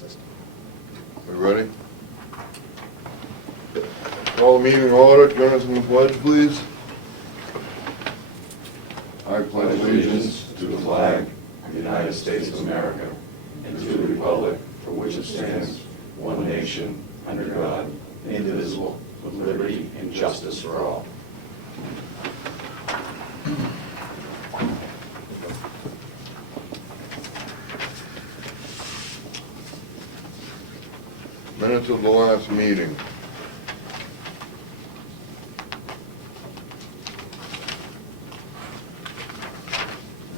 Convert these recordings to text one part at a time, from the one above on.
system. We ready? Call the meeting order. Join us in the pledge, please. I pledge Allegiance to the flag of the United States of America and to the republic for which it stands, one nation, under God, indivisible, with liberty and justice for all. Minutes of the last meeting.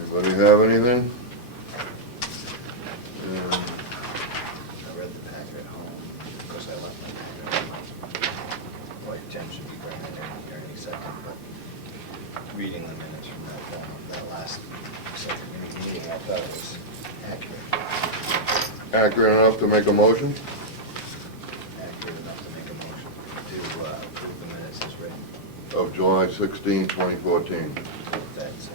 Anybody have anything? I read the packet at home. Of course, I left my packet at home. Well, Jen should be bringing it here any second, but reading the minutes from that last second meeting, I thought it was accurate. Accurate enough to make a motion? Accurate enough to make a motion to approve the minutes as written. Of July 16, 2014. That says.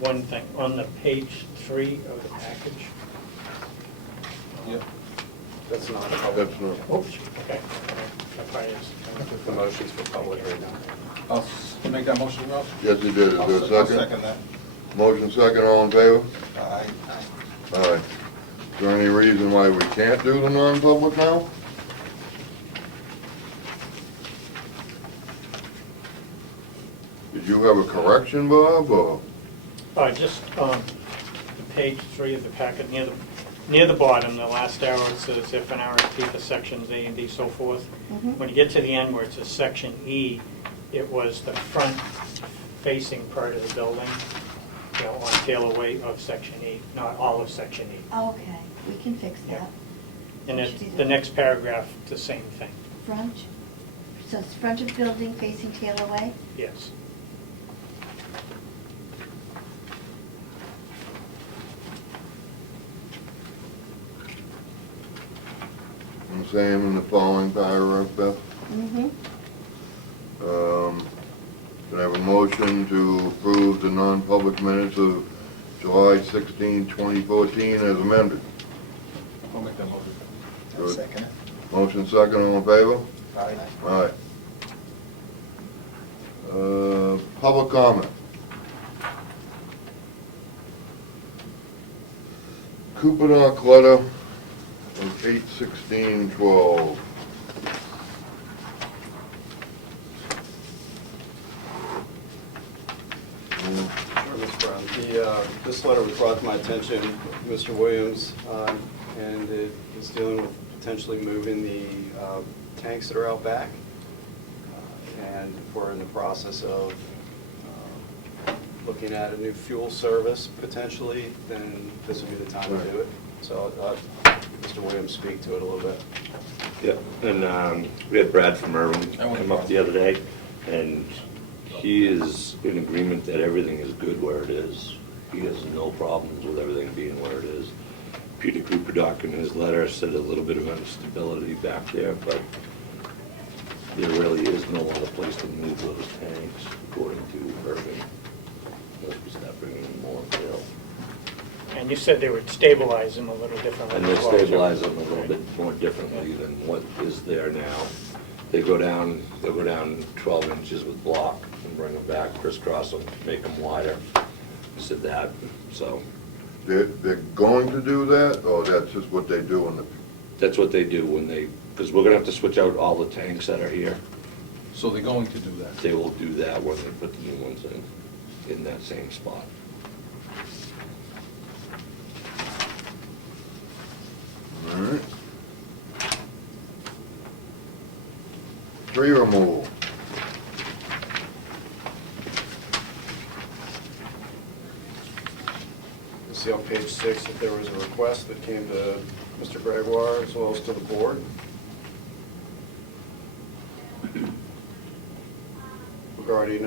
One thing, on the page 3 of the package. Yep. That's not That's not. Oops, okay. That part is- the motions for public right now. I'll make that motion, Ralph? Yes, he did. Is there a I'll second? second that. Motion second, all in favor? Aye. Aye. Is there any reason why we can't do the non-public now? Did you have a correction, Bob, or? Just the page 3 of the packet, near the bottom, the last arrow, it says if an RFP for sections A and B, so forth. When you get to the end where it says section E, it was the front-facing part of the building, you know, on Taylor Way of section E, not all of section E. Okay, we can fix Yeah. that. And It it, should be the next paragraph, the same thing, Front, so it's front of building facing Taylor Way? yes. And same in the following paragraph, Beth? Mm-hmm. Can I have a motion to approve the non-public minutes of July 16, 2014 as amended? I'll make that motion. I'll Good. second it. Motion second, all in favor? Aye. Aye. Public comment. Kupanock letter of 8/16/12. Sure, Mr. Brown. This letter was brought to my attention, Mr. Williams, and it is dealing with potentially moving the tanks that are out back. And we're in the process of looking at a new fuel service potentially, then this would be the time to do it. So Mr. Williams speak to it a little bit. Yeah, and we had Brad from Irving come up the other day, and he is in agreement that everything is good where it is. He has no problems with everything being where it is. Peter Cooperdock in his letter said a little bit of instability back there, but there really is no other place to move those tanks, according to Irving. Unless we start bringing them more uphill. And you said they would stabilize them a little differently. And they as well, too. stabilize them a little bit more differently than what is there now. They'll go down 12 inches with block and bring them back, crisscross them, make them wider. He said that, so They're going to do that, or that's just what they do in the, that's what they do when they, because we're gonna have to switch out all the tanks that are here. So they're going to do that? They will do that when they put the new ones in that same spot. all right? Tree removal. You'll see on page 6 that there was a request that came to Mr. Gregoire as well as to the board regarding,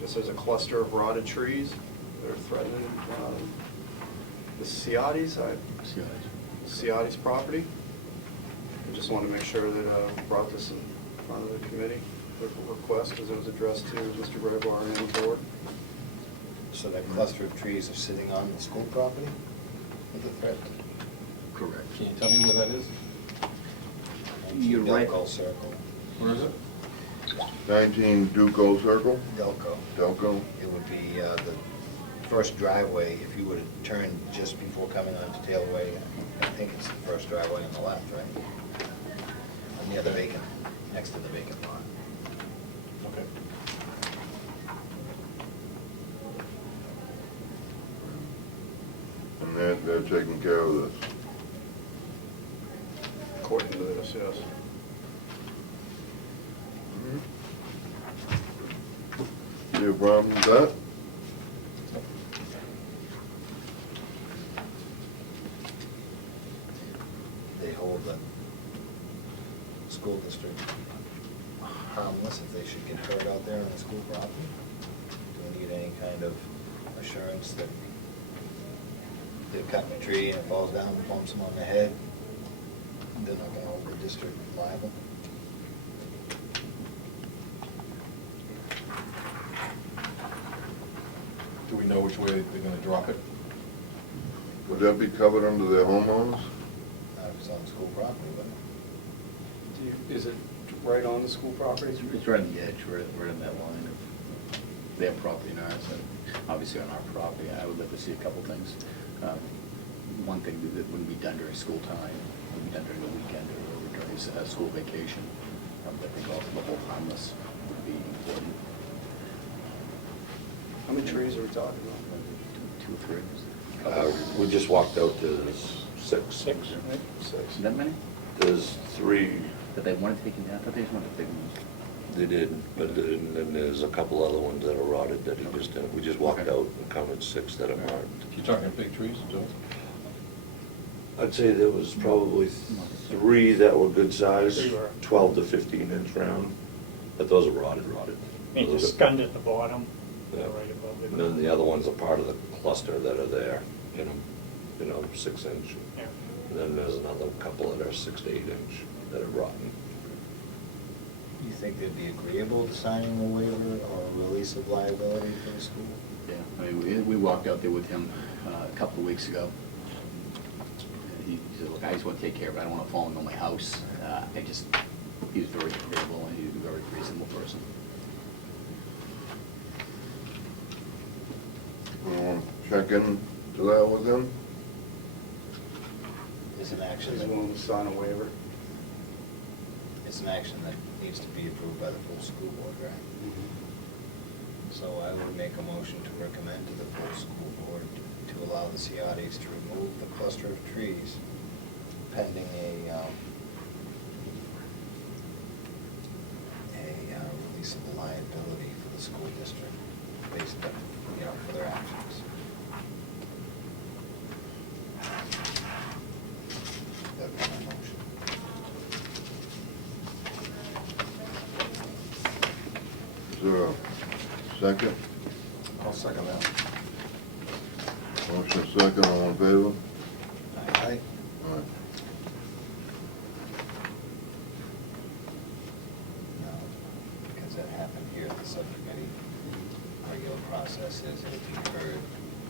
this is a cluster of rotted trees that are threatening the Ciotti's property. I just want to make sure that we brought this in front of the committee, the request, as it was addressed to Mr. Gregoire and the board. So that cluster of trees are sitting on the school property? with the threat. Correct. Can you tell me where that is? You're right. Delco Circle. Where is it? 19 Duco Circle, Delco. Delco. It would be the first driveway, if you were to turn just before coming onto Taylor Way, I think it's the first driveway on the left, right? Near the vacant, next to the vacant lot. Okay. And they're taking care of this. According to this, yes. Do you have a problem with that? They hold the school district harmless if they should get hurt out there on the school property. Do we need any kind of assurance that they're cutting a tree and it falls down and bumps them on the head? They're not gonna hold the district liable? Do we know which way they're gonna drop it? Would that be covered under their homeowners? If it's on school property, but Is it right on the school property? It's right on the edge, right on that line of their property and ours, and obviously on our property. I would like to see a couple things. One thing that wouldn't be done during school time, wouldn't be done during the weekend or during school vacation. I think also the whole harmless would be important. How many trees are we talking about? Two or three. We just walked out, there's six. Six, right? Six. That many? There's three, That they wanted taken down? I thought they just wanted the big ones. they did, but then there's a couple other ones that are rotted that he just didn't. We just walked Okay. out and counted six that are marked. You talking big trees, Joe? I'd say there was probably three that were good size, Three were. 12 to 15 inch round, but those are rotted. I mean, just scund at the bottom, Yeah. right above it. And then the other ones are part of the cluster that are there, 6 inch. Yeah. And then there's another couple that are 6 to 8 inch that are rotten. you think they'd be agreeable to signing a waiver or a release of liability for the school? Yeah, I mean, we walked out there with him a couple of weeks ago. And he said, look, I just want to take care of it, I don't want to fall into my house. He was very agreeable and he was a very reasonable person. We want to check in to that with them? It's an action He's that, willing to sign a waiver. it's an action that needs to be approved by the full school board, right? So I would make a motion to recommend to the full school board to allow the Ciatis to remove the cluster of trees pending a release of the liability for the school district based on, for their actions. That'd be my motion. Is there a second? I'll second that. Motion second, all in favor? Aye. Aye. No, because that happened here at the subcommittee. Regular process is it'll be heard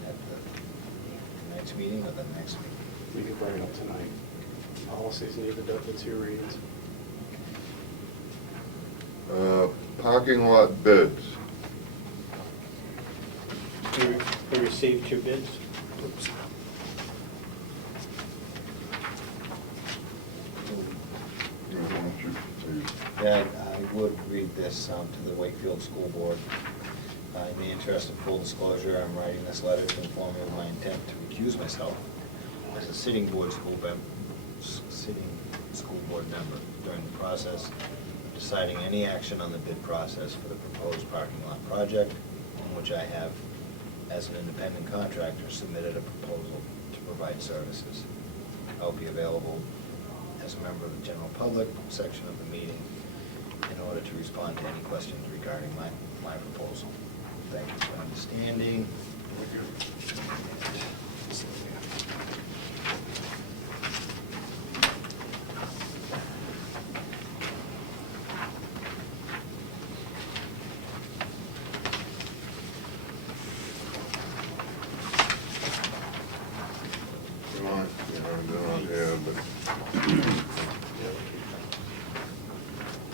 at the next meeting or the next meeting. We could bring it up tonight. Policies need to go to 2 readings. Parking lot bids. We received 2 bids. Oops. Yeah, I would read this to the Wakefield School Board. In the interest of full disclosure, I'm writing this letter to inform you of my intent to recuse myself as a sitting school board member during the process of deciding any action on the bid process for the proposed parking lot project, in which I have, as an independent contractor, submitted a proposal to provide services. I'll be available as a member of the general public section of the meeting in order to respond to any questions regarding my proposal. Thank you for understanding. You down here, but,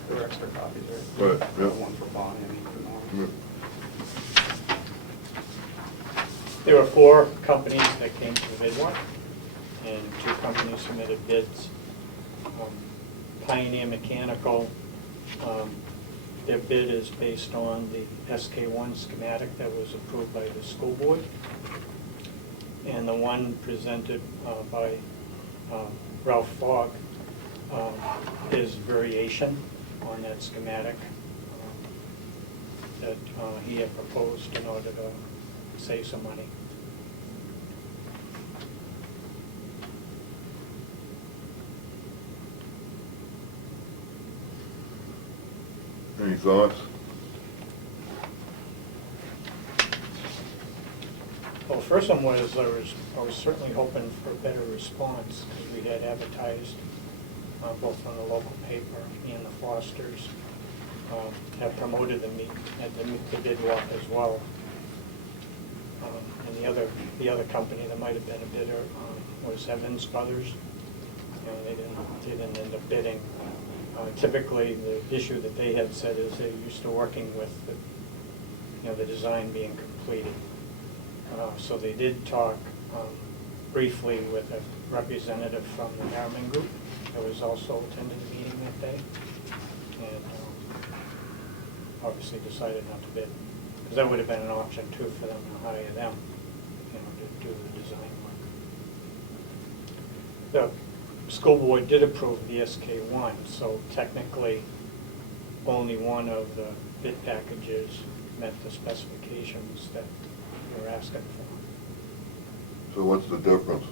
There were extra copies, right? Right, yeah. One for Bonnie and one for Norm. There were 4 companies that came to the bid one, and 2 companies submitted bids. Pioneer Mechanical, their bid is based on the SK1 schematic that was approved by the school board. And the one presented by Ralph Fogg is variation on that schematic that he had proposed in order to save some money. any thoughts? Well, the first one was, I was certainly hoping for a better response, because we had advertised, both on the local paper and the Fosters, have promoted the bid walk as well. And the other company that might have been a bidder was Evans Brothers. They didn't end up bidding. Typically, the issue that they had said is they're used to working with the design being completed. So they did talk briefly with a representative from the Harriman Group that was also attended the meeting that day, and obviously decided not to bid, because that would have been an option too for them to hire them, to do the design work. The school board did approve the SK1, so technically only one of the bid packages met the specifications that we're asking for. So what's the difference?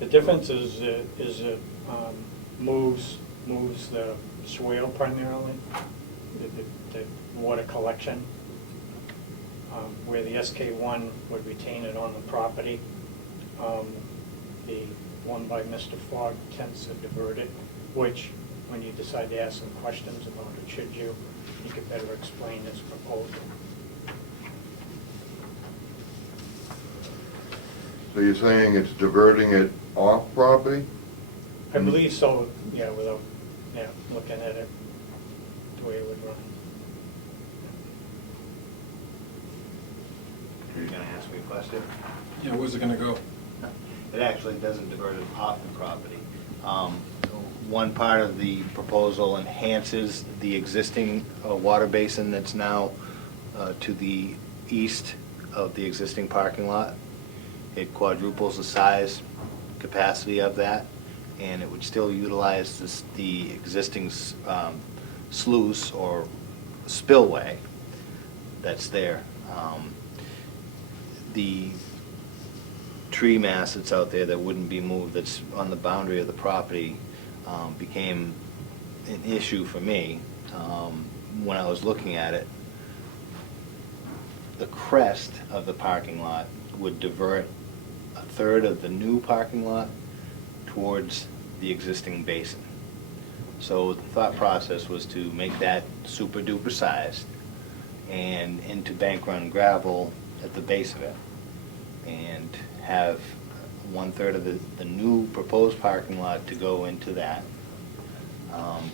The difference is it moves the swale primarily, the water collection, where the SK1 would retain it on the property. The one by Mr. Fogg tends to divert it, which, when you decide to ask some questions about it, should you could better explain this proposal. So you're saying it's diverting it off property? I believe so, yeah, without, looking at it, the way it would run. You're gonna ask me a question? Yeah, where's it gonna go? It actually doesn't divert it off the property. One part of the proposal enhances the existing water basin that's now to the east of the existing parking lot. It quadruples the size capacity of that, and it would still utilize the existing sluice or spillway that's there. The tree mass that's out there that wouldn't be moved, that's on the boundary of the property, became an issue for me when I was looking at it. The crest of the parking lot would divert a third of the new parking lot towards the existing basin. So the thought process was to make that super duper sized and into bank run gravel at the base of it, and have 1/3 of the new proposed parking lot to go into that,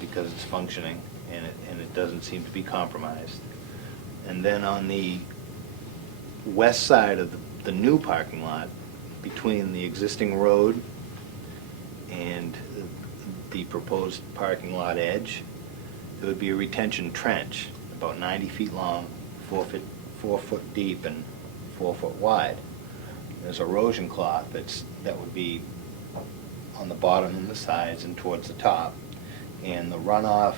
because it's functioning and it doesn't seem to be compromised. And then on the west side of the new parking lot, between the existing road and the proposed parking lot edge, there would be a retention trench about 90 feet long, 4 foot deep, and 4 foot wide. There's erosion cloth that would be on the bottom and the sides and towards the top, and the runoff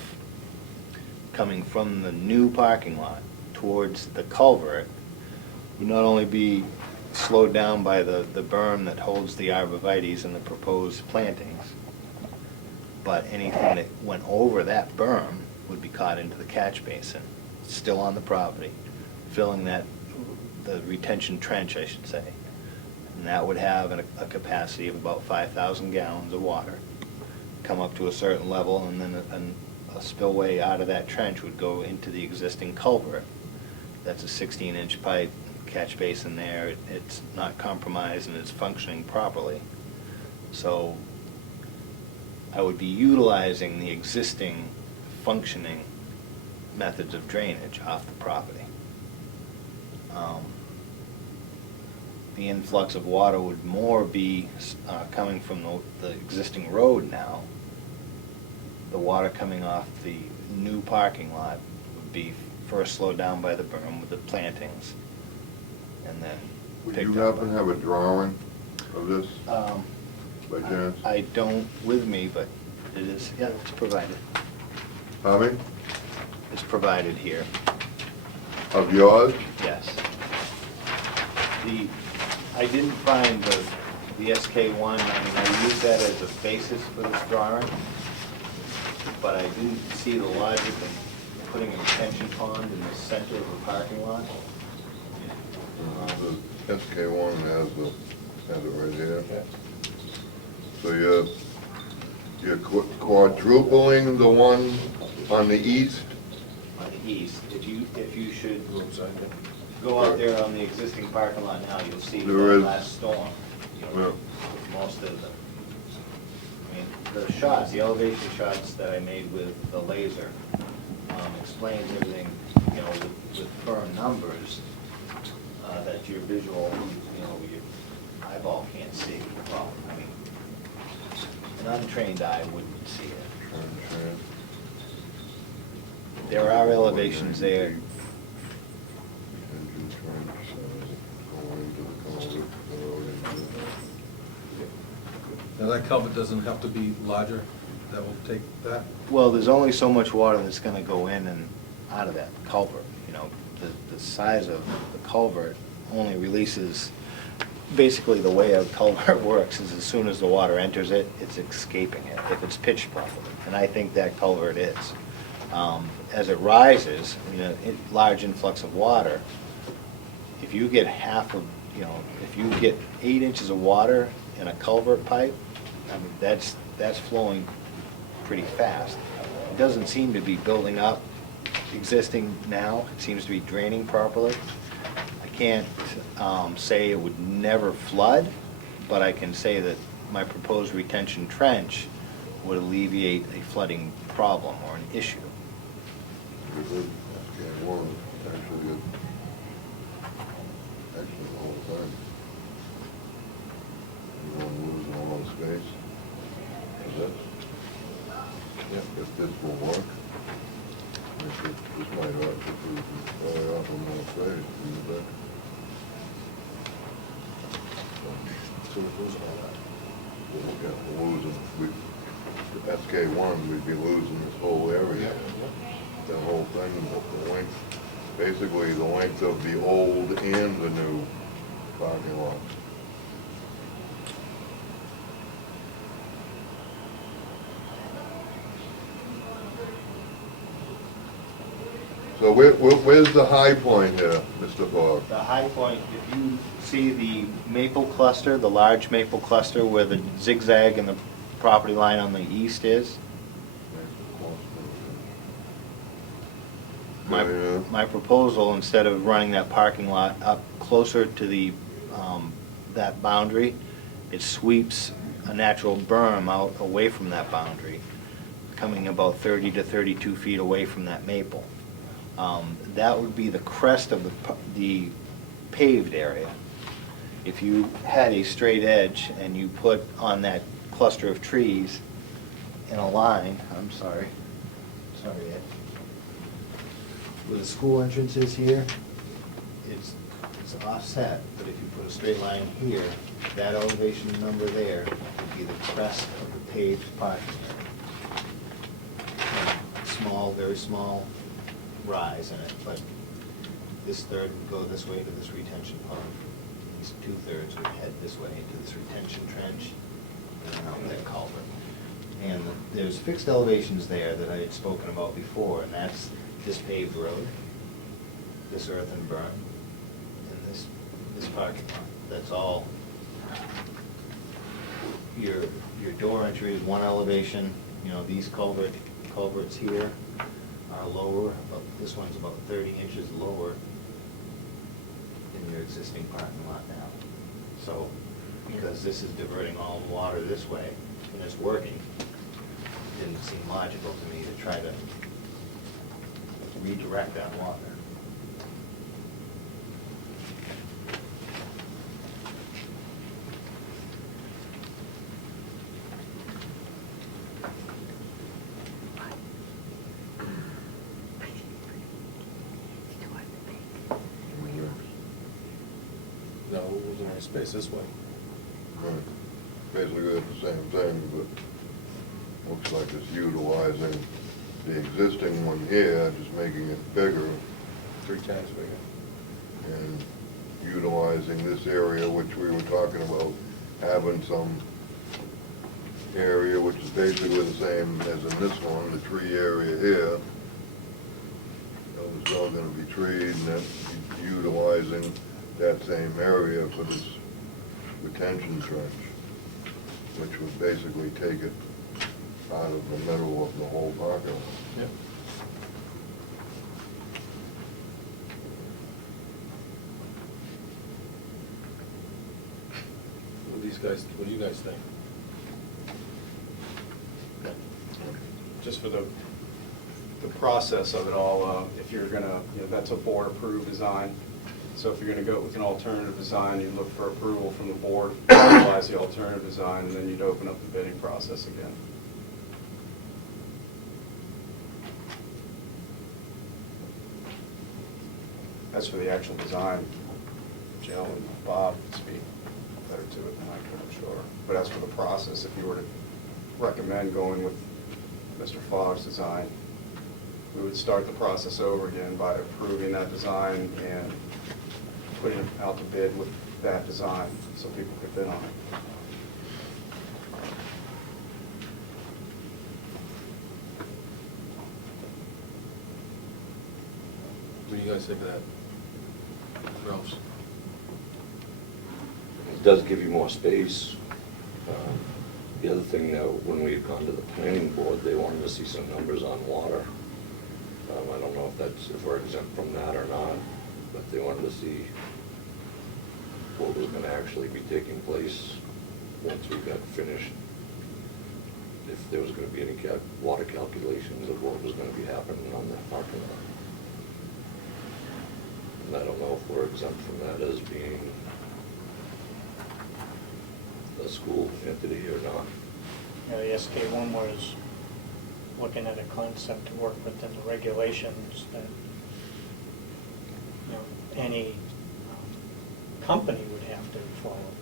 coming from the new parking lot towards the culvert would not only be slowed down by the berm that holds the arborvitaes and the proposed plantings, but anything that went over that berm would be caught into the catch basin, still on the property, filling the retention trench, I should say. And that would have a capacity of about 5,000 gallons of water, come up to a certain level, and then a spillway out of that trench would go into the existing culvert. That's a 16-inch pipe, catch basin there. It's not compromised and it's functioning properly. So I would be utilizing the existing functioning methods of drainage off the property. The influx of water would more be coming from the existing road now. The water coming off the new parking lot would be first slowed down by the berm with the plantings, and then Would picked you up. happen to have a drawing of this by chance? I don't with me, but it is, yeah, it's provided. Tommy, It's provided here, of yours? yes. I didn't find the SK1, I mean, I used that as a basis for this drawing, but I didn't see the logic in putting a retention pond in the center of the parking lot. The SK1 has it right here. So you're quadrupling the one on the east? On the east, if you should go out there on the existing parking lot now, you'll see the There is. last storm. You know, Yeah. with most of them. I mean, the shots, the elevation shots that I made with the laser explains everything, you know, with firm numbers that your visual, you know, your eyeball can't see. Well, I mean, an untrained eye wouldn't see it. There are elevations there. Now, that culvert doesn't have to be larger, that will take that? Well, there's only so much water that's gonna go in and out of that culvert, you know. The size of the culvert only releases, basically the way a culvert works is as soon as the water enters it, it's escaping it, if it's pitched properly. And I think that culvert is. As it rises, you know, large influx of water, if you get half of, you know, if you get 8 inches of water in a culvert pipe, I mean, that's flowing pretty fast. It doesn't seem to be building up existing now, it seems to be draining properly. I can't say it would never flood, but I can say that my proposed retention trench would alleviate a flooding problem or an issue. SK1, actually good. Actually, the whole time. You want to lose all the space? Is this? If this will work, this might have to be probably off on more space in the back. So we're losing all that. We're losing, the SK1, we'd be losing this whole area. The whole thing, the length, basically the length of the old and the new parking lot. So where's the high point here, Mr. Fogg? The high point, if you see the maple cluster, the large maple cluster where the zigzag and the property line on the east is, my proposal, instead of running that parking lot up closer to the, that boundary, it sweeps a natural berm out away from that boundary, coming about 30 to 32 feet away from that maple. That would be the crest of the paved area. If you had a straight edge and you put on that cluster of trees in a line, I'm sorry, Ed. Where the school entrance is here, it's offset, but if you put a straight line here, that elevation number there would be the crest of the paved parking area. Small, very small rise in it, but this third would go this way to this retention pond. These 2/3 would head this way into this retention trench and then out that culvert. And there's fixed elevations there that I had spoken about before, and that's this paved road, this earthen berm, and this parking lot. That's all. Your door entry is one elevation, you know, these culverts here are lower, this one's about 30 inches lower than your existing parking lot now. So because this is diverting all the water this way, and it's working. Didn't seem logical to me to try to redirect that water. No, it was in our space this way. Right. Basically, it's the same thing, but looks like it's utilizing the existing one here, just making it bigger 3 times bigger. and utilizing this area, which we were talking about, having some area which is basically the same as in this one, the tree area here. It's all gonna be treed, and then utilizing that same area for this retention trench, which would basically take it out of the middle of the whole parking lot. Yep. What do you guys think? Just for the process of it all, if you're gonna, that's a board-approved design. So if you're gonna go with an alternative design, you'd look for approval from the board, utilize the alternative design, and then you'd open up the bidding process again. As for the actual design, Jill and Bob would speak better to it than I could, I'm sure. But as for the process, if you were to recommend going with Mr. Fogg's design, we would start the process over again by approving that design and putting it out to bid with that design so people could bid on it. What do you guys think of that? Ralphs? It does give you more space. The other thing, when we had gone to the planning board, they wanted to see some numbers on water. I don't know if we're exempt from that or not, but they wanted to see what was gonna actually be taking place once we got finished. If there was gonna be any water calculations of what was gonna be happening on that parking lot. And I don't know if we're exempt from that as being a school entity or not. The SK1 was looking at a concept to work within the regulations that, any company would have to follow.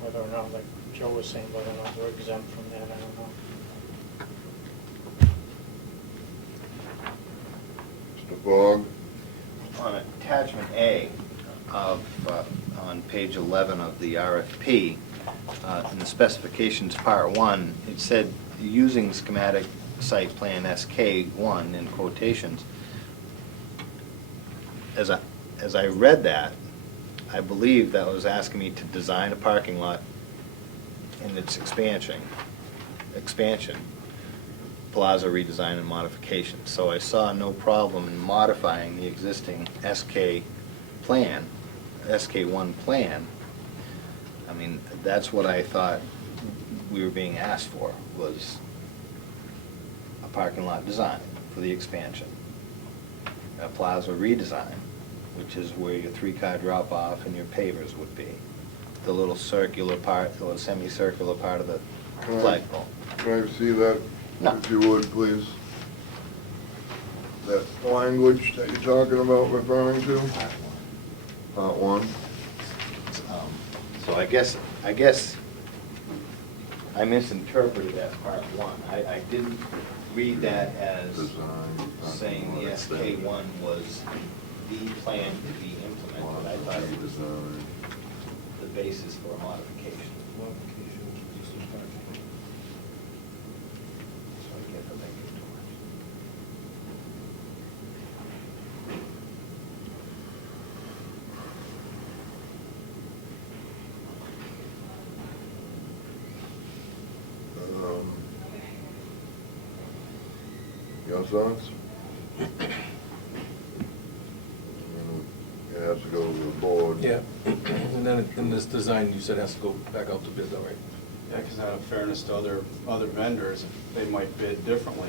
Whether or not, like Joe was saying, whether or not we're exempt from that, I don't know. Mr. Fogg? On attachment A on page 11 of the RFP, in the specifications part 1, it said using schematic site plan SK1 in quotations. As I read that, I believe that was asking me to design a parking lot in its expansion, plaza redesign and modification. So I saw no problem in modifying the existing SK1 plan. I mean, that's what I thought we were being asked for, was a parking lot design for the expansion. A plaza redesign, which is where your 3-car drop-off and your pavers would be. The little circular part, the little semicircular part of the flagpole. Can I see that, No. if you would, please? That language that you're talking about referring to? Part 1? So I guess I misinterpreted that part 1. I didn't read that as Design, saying the SK1 was the plan to be implemented. I thought it was Redesign. the basis for a modification. So I get the thinking too much. Your thoughts? It has to go to the board. Yeah, and And then in this design, you said has to go back out to bid, though, right? Yeah, because out of fairness to other vendors, they might bid differently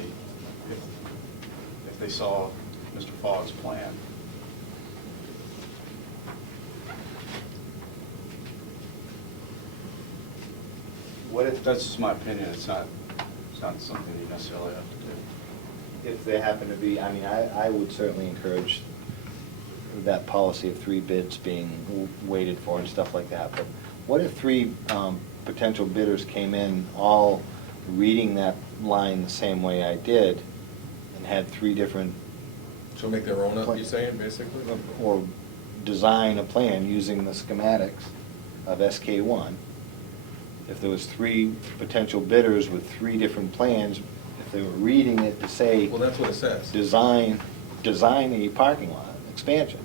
if they saw Mr. Fogg's plan. What if, That's just my opinion, it's not something you necessarily have to do. if there happen to be, I mean, I would certainly encourage that policy of 3 bids being waited for and stuff like that, but what if 3 potential bidders came in all reading that line the same way I did and had 3 different, So make their own up, you're saying, basically? or design a plan using the schematics of SK1? If there was 3 potential bidders with 3 different plans, if they were reading it to say, Well, that's what it says. design a parking lot expansion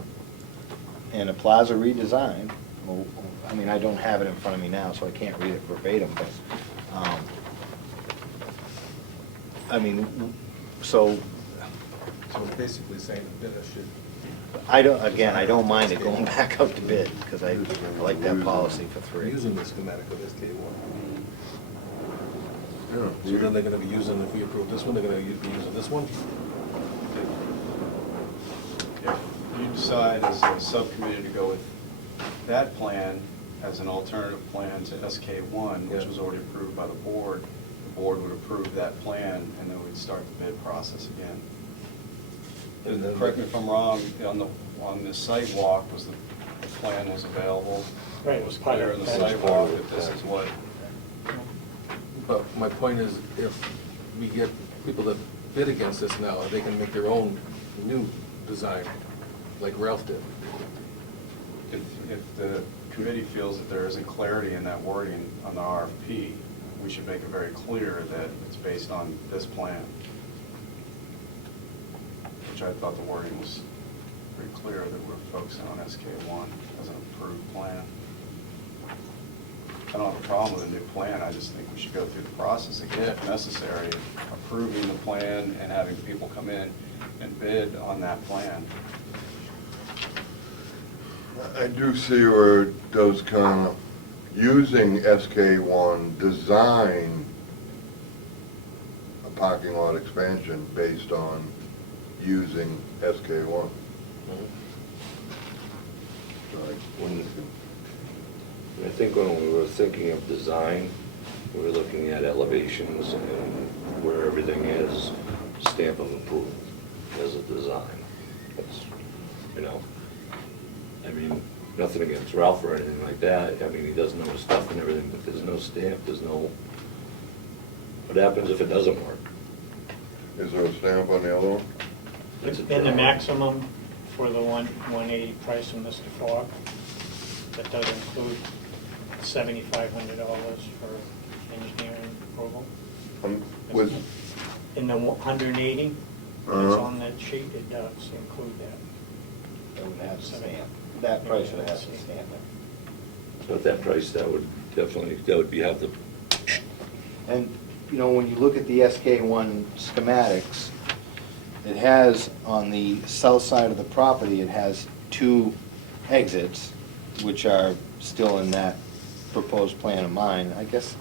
and a plaza redesign, well, I mean, I don't have it in front of me now, so I can't read it verbatim, but, I mean, so, So it's basically saying the bidder should. I don't mind it going back out to bid, because I like that policy for 3. Using the schematic of SK1. Yeah. So then they're gonna be using, if we approve this one, they're gonna be using this one? If you decide as a subcommittee to go with that plan as an alternative plan to SK1, which Yeah. was already approved by the board would approve that plan, and then we'd start the bid process again. And then- Correct me if I'm wrong, on the site walk, the plan was available? Right, it was part clear of in the that. site walk that this is what, But my point is, if we get people that bid against this now, they can make their own new design, like Ralph did. if the committee feels that there isn't clarity in that wording on the RFP, we should make it very clear that it's based on this plan. Which I thought the wording was pretty clear that we're focusing on SK1 as an approved plan. I don't have a problem with a new plan, I just think we should go through the process again if necessary, of approving the plan and having people come in and bid on that plan. I do see where it does kind of, using SK1, design a parking lot expansion based on using SK1. I think when we were thinking of design, we were looking at elevations and where everything is, stamp of approval as a design. That's, you know, I mean, nothing against Ralph or anything like that. I mean, he does know his stuff and everything, but there's no stamp, there's no, what happens if it doesn't work? Is there a stamp on the other one? It's a And the drawing. maximum for the 180 price of Mr. Fogg, that does include $7,500 for engineering approval. With, In the 180, that's Uh-huh. on that sheet, it does include that. It would have a stamp. That price would have a stamp. So at that price, that would definitely, that would be, have the, And, you know, when you look at the SK1 schematics, it has, on the south side of the property, it has 2 exits, which are still in that proposed plan of mine. I guess,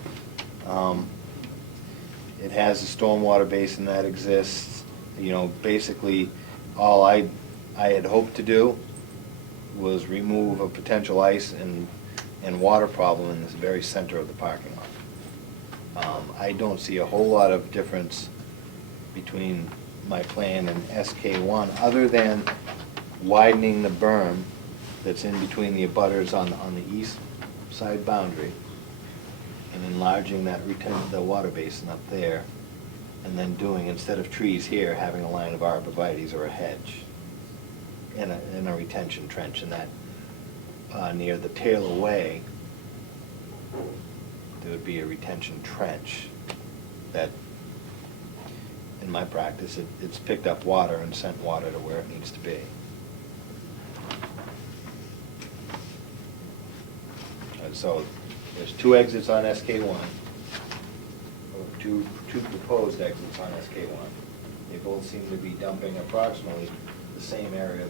it has a stormwater basin that exists. You know, basically, all I had hoped to do was remove a potential ice and water problem in this very center of the parking lot. I don't see a whole lot of difference between my plan and SK1, other than widening the berm that's in between the abutters on the east side boundary, and enlarging that the water basin up there, and then doing, instead of trees here, having a line of arborvitae's or a hedge, and a retention trench in that, near the Taylor Way, there would be a retention trench that, in my practice, it's picked up water and sent water to where it needs to be. And so, there's 2 exits on SK1, or two proposed exits on SK1. They both seem to be dumping approximately the same area,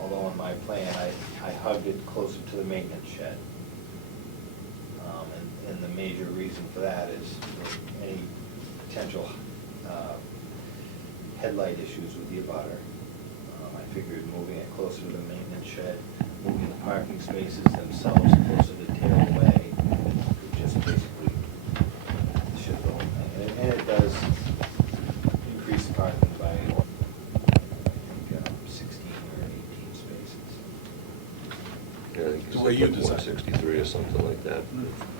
although on my plan, I hugged it closer to the maintenance shed. major reason for that is any potential headlight issues with the abutter. I figured moving it closer to the maintenance shed, moving the parking spaces themselves closer to tail away, would just basically shift the whole thing. And it does increase the parking by, I think, 16 or 18 spaces. Yeah, I think it's The way you like designed it. 163 or something like that.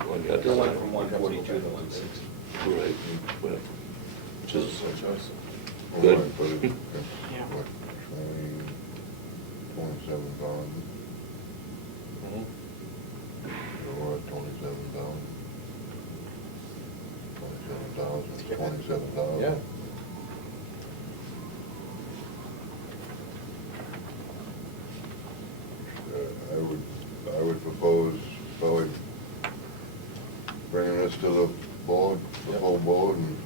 One got It went designed. from 142 to 160. Right, well, which is Good. good. But it's, Yeah. what, 27,000, Mhm. or 27,000. 27,000. Yeah. I would propose probably bringing this to the board, the Yep. whole board, and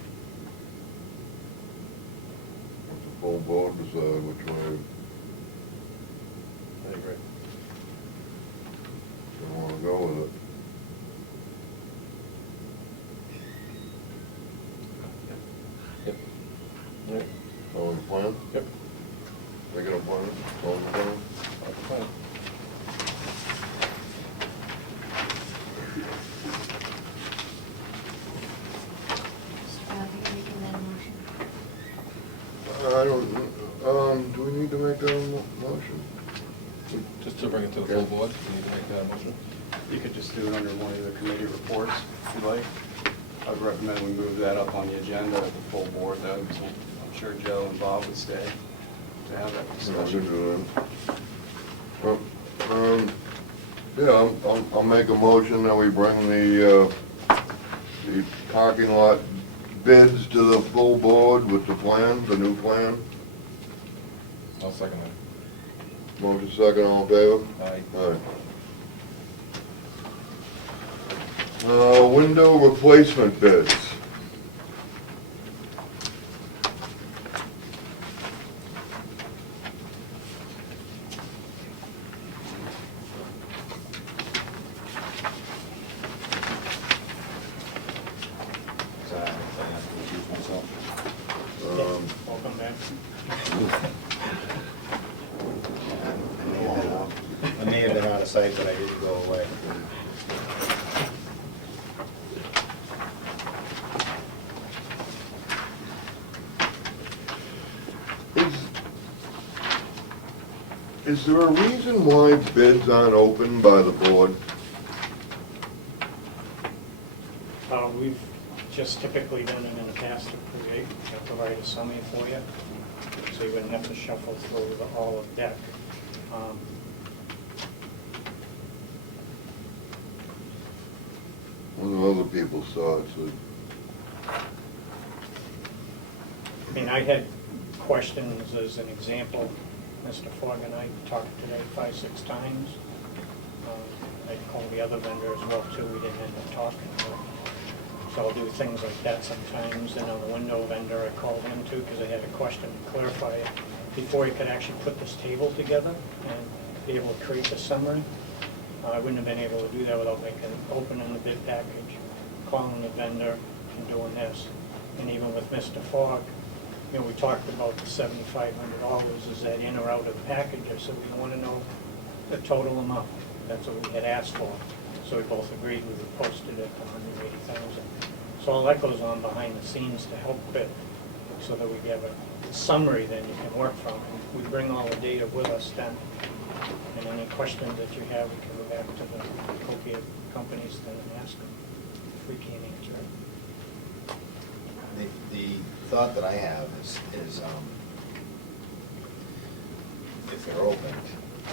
let the full board decide which way I agree. they wanna go with it. Yep. Yep. All in plan? Yep. Make it a plan, all in plan? Fine. Mr. Brown, you're making that motion. I don't, do we need to make that a motion? Just to bring it to the full board, you need to make that motion. You could just do it under one of the committee reports, if you like. I'd recommend we move that up on the agenda at the full board, though, because I'm sure Joe and Bob would stay to have that Yeah, we can discussion. do that. Yeah, I'll make a motion that we bring the parking lot bids to the full board with the plan, the new plan. I'll second that. Motion second, all in favor? Aye. Aye. Window replacement bids. So I have to recuse myself. Welcome back. I may have been out of sight, but I didn't go away. Is there a reason why bids aren't open by the board? We've just typically done it in the past to create, provide a summary for you, so you wouldn't have to shuffle through all of deck. What do other people's thoughts? I mean, I had questions, as an example, Mr. Fogg and I talked today 5, 6 times. I called the other vendor as well too, we didn't end up talking. So I'll do things like that sometimes, and on the window vendor, I called him too, because I had a question to clarify it before he could actually put this table together and be able to create the summary. I wouldn't have been able to do that without opening the bid package, calling the vendor, and doing this. And even with Mr. Fogg, you know, we talked about the $7,500, is that in or out of the package? I said, we want to know the total amount. That's what we had asked for. So we both agreed, we would post it at $180,000. So all that goes on behind the scenes to help bid, so that we have a summary then you can work from. And we bring all the data with us then. And any questions that you have, we can go back to the copier companies then and ask them if we can't answer it. The thought that I have is if they're opened,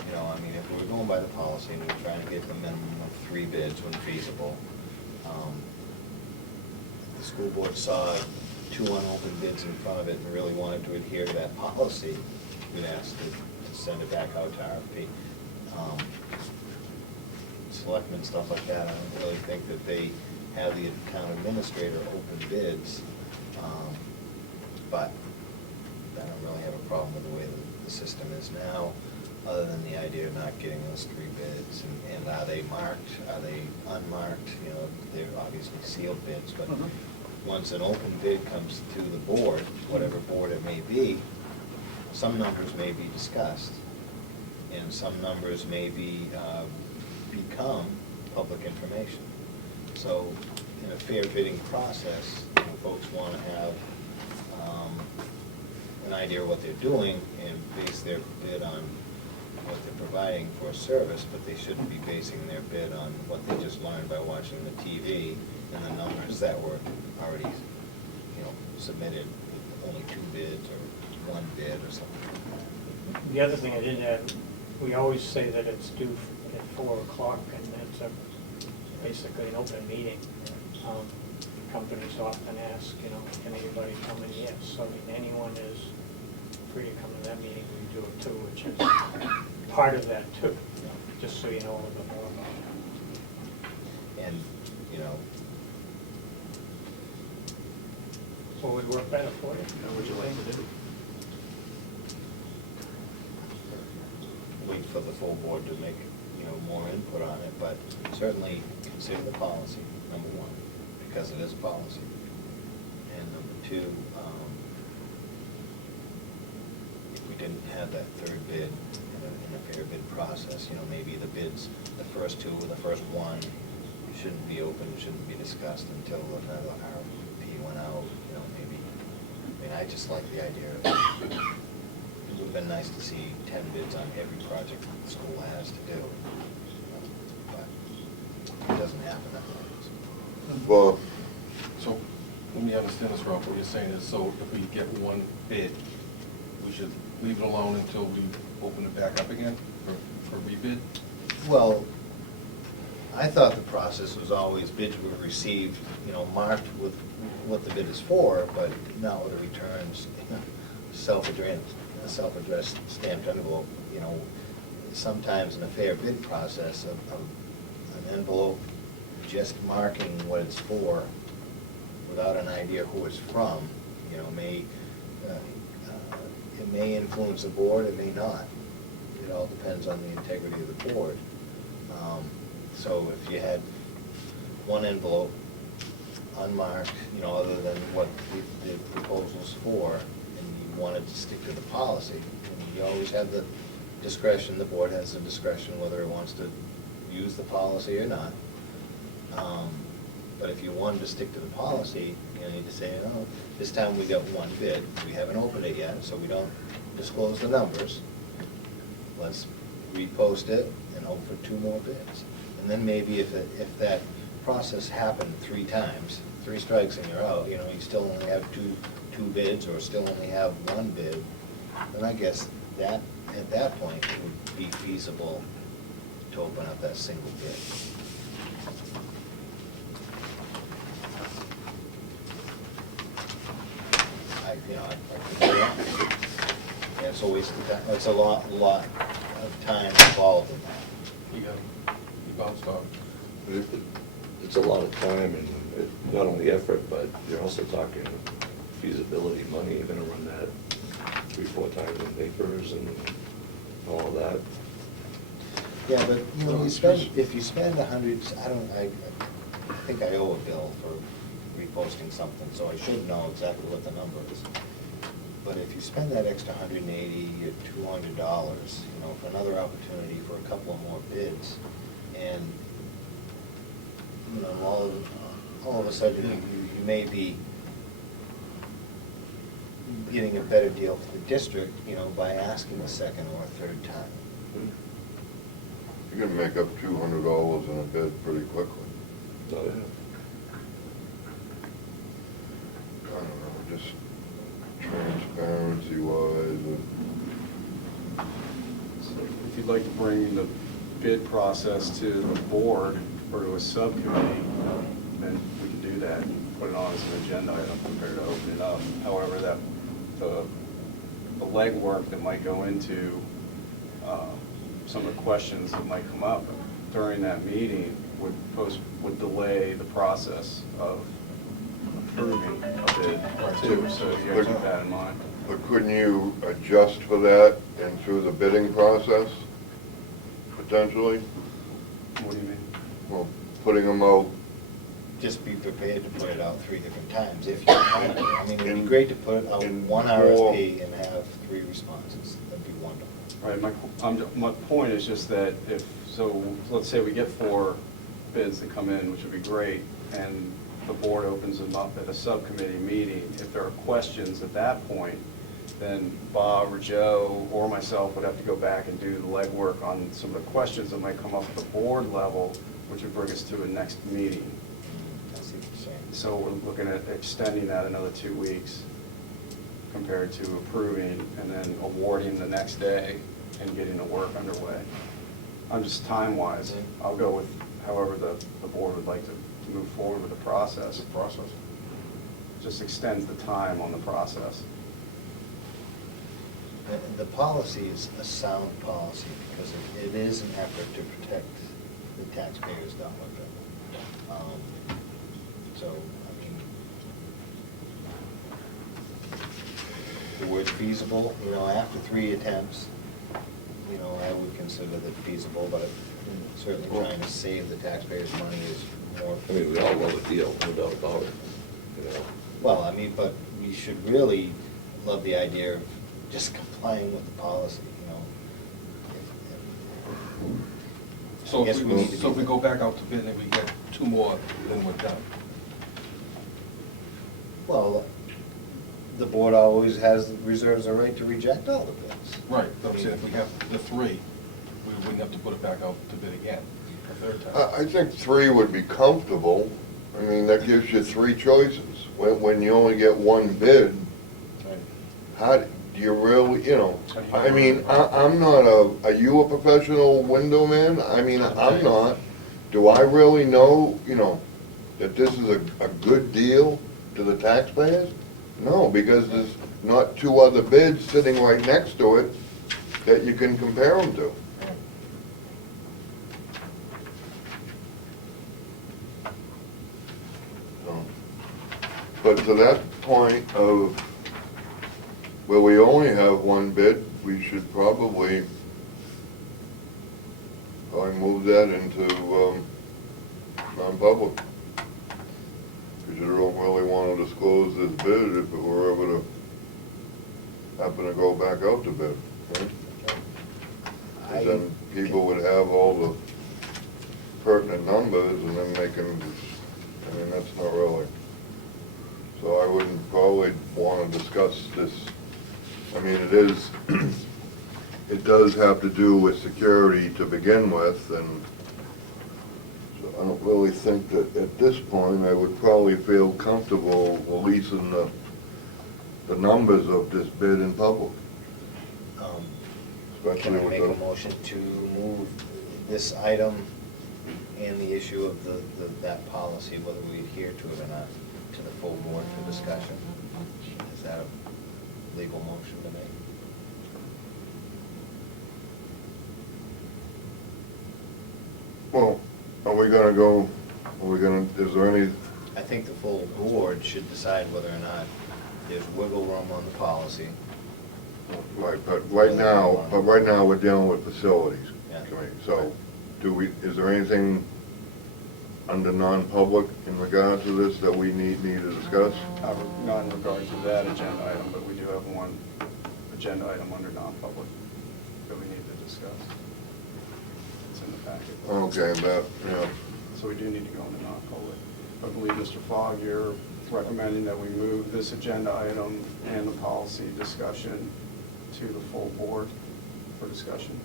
you know, I mean, if we're going by the policy and we're trying to get the minimum of 3 bids when feasible, if the school board saw 2 unopened bids in front of it and really wanted to adhere to that policy, we'd ask to send it back out to RFP. Selectmen, stuff like that, I don't really think that they have the town administrator open bids, but I don't really have a problem with the way the system is now. other than the idea of not getting those 3 bids, and are they marked, are they unmarked, you know, they're obviously sealed bids, but once an open bid comes to the board, whatever board it may be, some numbers may be discussed, and some numbers may be, become public information. So in a fair bidding process, you know, folks want to have an idea of what they're doing and base their bid on what they're providing for a service, but they shouldn't be basing their bid on what they just learned by watching the TV and the numbers that were already, you know, submitted with only 2 bids or 1 bid or something. The other thing I did add, we always say that it's due at 4 o'clock, and that's basically an open meeting. Companies often ask, you know, can anybody come in? Yes, so I mean, anyone is free to come to that meeting. We do it too, which is part of that too, just so you know a little bit more about it. And, you know, What would work better for you? What would you like to do? wait for the full board to make, you know, more input on it, but certainly consider the policy, number 1, because it is policy. And number 2, if we didn't have that 3rd bid in a fair bid process, you know, maybe the bids, the first 2 or the first 1 shouldn't be open, shouldn't be discussed until another RFP went out, you know, maybe. I mean, I just like the idea of, it would have been nice to see 10 bids on every project the school has to do. But it doesn't happen that way. Well, So, let me understand this, Rob, what you're saying is, so if we get 1 bid, we should leave it alone until we open it back up again for rebid? Well, I thought the process was always bids were received, you know, marked with what the bid is for, but not with the returns, you know, self-addressed stamped envelope, you know. Sometimes in a fair bid process, an envelope just marking what it's for without an idea who it's from, you know, it may influence the board, it may not. It all depends on the integrity of the board. So if you had 1 envelope unmarked, you know, other than what the proposal's for, and you wanted to stick to the policy, and you always have the discretion, the board has the discretion whether it wants to use the policy or not. But if you wanted to stick to the policy, you need to say, oh, this time we got 1 bid, we haven't opened it yet, so we don't disclose the numbers. Let's repost it and hope for 2 more bids. And then maybe if that process happened 3 times, 3 strikes and you're out, you know, you still only have two bids or still only have 1 bid, then I guess that, at that point, it would be feasible to open up that single bid. I think you're right. Yeah, it's a waste of time, it's a lot of time involved in that. You bounced off. It's a lot of time and not only effort, but you're also talking feasibility money. You're gonna run that 3-4 times in papers and all of that. Yeah, but, you know, if you spend 100, I think I owe a bill for reposting something, so I should know exactly what the number is. But if you spend that extra $180 or $200, you know, for another opportunity for a couple of more bids, and, you know, all of a sudden, you may be getting a better deal for the district, you know, by asking a second or a 3rd time. you can make up $200 in a bid pretty quickly. Oh, yeah. I don't know, just transparency wise. So if you'd like to bring the bid process to the board or to a subcommittee, then we can do that and put it on as an agenda item compared to open it up. However, that the legwork that might go into some of the questions that might come up during that meeting would delay the process of approving a bid too, so you have to keep that in mind. But couldn't you adjust for that and through the bidding process, potentially? What do you mean? Well, putting them out, Just be prepared to put it out 3 different times if you can. I mean, it'd be great to put out In one 4. RFP and have 3 responses. That'd be wonderful. Right, my point is just that if, so, let's say we get 4 bids that come in, which would be great, and the board opens them up at a subcommittee meeting. If there are questions at that point, then Bob or Joe or myself would have to go back and do the legwork on some of the questions that might come up at the board level, which would bring us to a next meeting. I see what you're saying. So we're looking at extending that another 2 weeks compared to approving and then awarding the next day and getting the work underway. I'm just time-wise, I'll go with however the board would like to move forward with the process. Just extends the time on the process. The policy is a sound policy because it is an effort to protect the taxpayers' dollar bill. So, I mean, the word feasible, you know, after 3 attempts, you know, I would consider that feasible, but certainly trying to save the taxpayers' money is more. I mean, we all love a deal, no doubt about it, you know. Well, I mean, but we should really love the idea of just complying with the policy, you know. So Yes, if we need to so if do we that. go back out to bid and we get 2 more, then we're done. Well, the board always reserves a right to reject all the bids. Right, but I'm saying if we have the 3, we wouldn't have to put it back out to bid again a third time. I think 3 would be comfortable. I mean, that gives you 3 choices. When you only get 1 bid, how do you really, you know, I mean, I'm not are you a professional window man? I mean, I'm not. Do I really know, you know, that this is a good deal to the taxpayers? No, because there's not 2 other bids sitting right next to it that you can compare them to. So, but to that point of where we only have 1 bid, we should probably move that into non-public. Because you don't really want to disclose this bid if it were ever to happen to go back out to bid, right? 'Cause then people would have all the pertinent numbers and then they can, I mean, that's not really. So I wouldn't probably want to discuss this. I mean, it is, it does have to do with security to begin with, and so I don't really think that at this point I would probably feel comfortable releasing the numbers of this bid in public. Can Especially I with make a the, motion to move this item and the issue of that policy, whether we adhere to it or not, to the full board for discussion? Is that a legal motion to make? well, are we gonna, is there any, I think the full board should decide whether or not there's wiggle room on the policy. right, but right now we're dealing with facilities Yeah. committee. So is there anything under non-public in regard to this that we need to discuss? Not in regard to that agenda item, but we do have 1 agenda item under non-public that we need to discuss. It's in the packet. Okay, that, yeah. So we do need to go into non-public. I believe, Mr. Fogg, you're recommending that we move this agenda item and the policy discussion to the full board for discussion.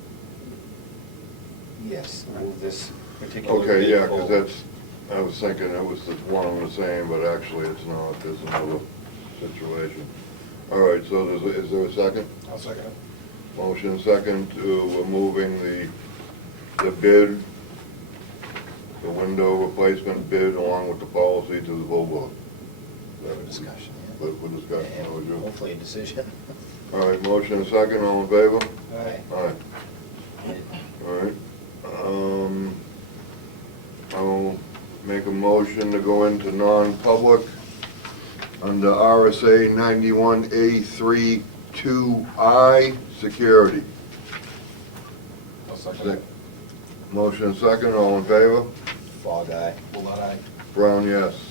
Yes. Move this particular Okay, bid yeah, because forward. that's, I was thinking it was just one and the same, but actually it's not, there's another situation. All right, so is there a second? I'll second it. Motion second to moving the bid, the window replacement bid along with the policy to the full board. For discussion, yeah. For discussion, that was And you. hopefully a decision. All right, motion second, all in favor? All right. All right. All right, I'll make a motion to go into non-public under RSA 91A3 2I, security. I'll second Sec- it. Motion second, all in favor? Fall guy. Well, not I. Brown, yes.